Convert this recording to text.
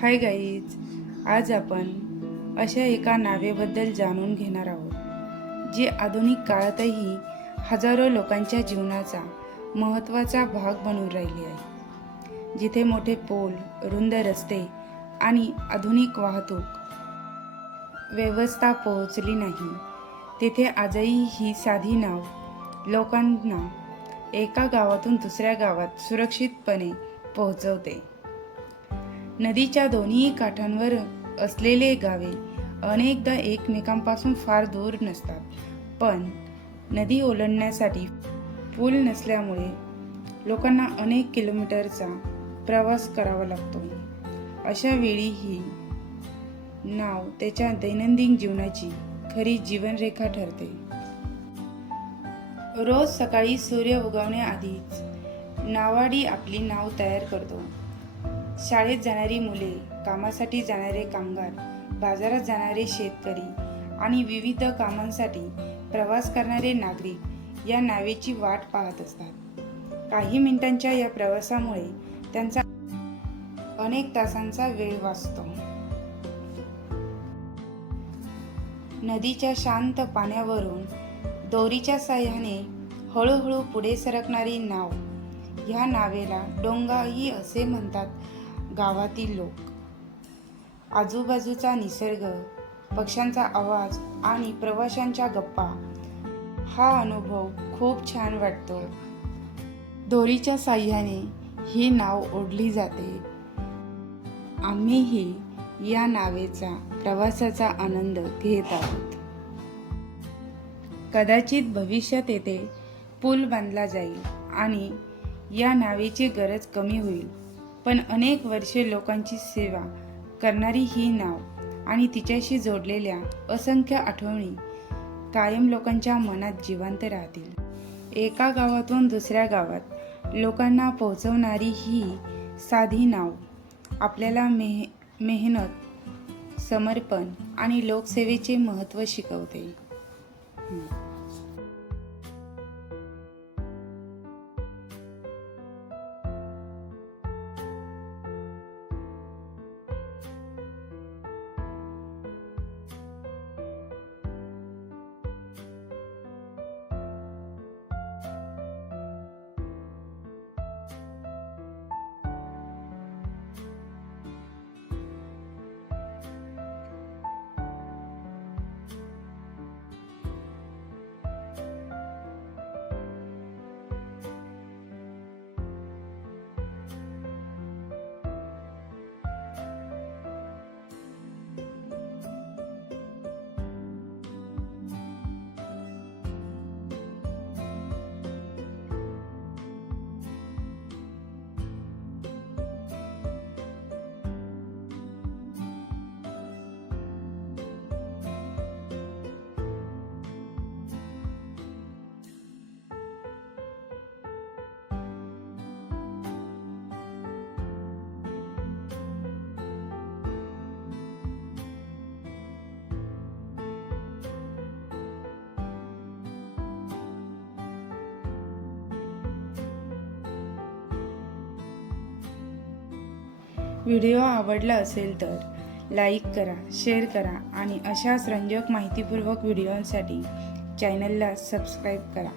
Hi guys, आज आपण अशा एका नावेबद्दल जाणून घेणार आहोत जी आधुनिक काळातही हजारो लोकांच्या जीवनाचा महत्त्वाचा भाग बनून राहिली आहे। जिथे मोठे पूल, रुंद रस्ते आणि आधुनिक वाहतूक व्यवस्था पोहोचली नाही, तेथे आजही ही साधी नाव लोकांना एका गावातून दुसऱ्या गावात सुरक्षितपणे पोहोचवते। नदीच्या दोन्ही काठांवर असलेले गावे अनेकदा एकमेकांपासून फार दूर नसतात, पण नदी ओलांडण्यासाठी पूल नसल्यामुळे लोकांना अनेक किलोमीटरचा प्रवास करावा लागतो। अशा वेळी ही नाव त्याच्या दैनंदिन जीवनाची खरी जीवनरेखा ठरते। रोज सकाळी सूर्य उगवण्याआधीच नावाडी आपली नाव तयार करतो। शाळेत जाणारी मुले, कामासाठी जाणारे कामगार, बाजारात जाणारे शेतकरी आणि विविध कामांसाठी प्रवास करणारे नागरिक या नावेची वाट पाहत असतात। काही मिनिटांच्या या प्रवासामुळे त्यांचा अनेक तासांचा वेळ वाचतो। नदीच्या शांत पाण्यावरून दोरीच्या साहाय्याने हळूहळू पुढे सरकणारी नाव, ह्या नावेला डोंगाही असे म्हणतात। गावातील लोक, आजूबाजूचा निसर्ग, पक्ष्यांचा आवाज आणि प्रवाशांच्या गप्पा, हा अनुभव खूप छान वाटतो। दोरीच्या साहाय्याने ही नाव ओढली जाते। आम्हीही या नावेचा प्रवासाचा आनंद घेत आहोत। कदाचित भविष्यात येथे पूल बांधला जाईल आणि या नावेची गरज कमी होईल, पण अनेक वर्षे लोकांची सेवा करणारी ही नाव आणि तिच्याशी जोडलेल्या असंख्य आठवणी कायम लोकांच्या मनात जिवंत राहतील। एका गावातून दुसऱ्या गावात लोकांना पोहोचवणारी ही साधी नाव आपल्याला मेहनत, समर्पण आणि लोकसेवेचे महत्त्व शिकवते। व्हिडिओ आवडला असेल तर लाईक करा, शेअर करा आणि अशाच रंजक माहितीपूर्वक व्हिडिओंसाठी चॅनलला सबस्क्राईब करा।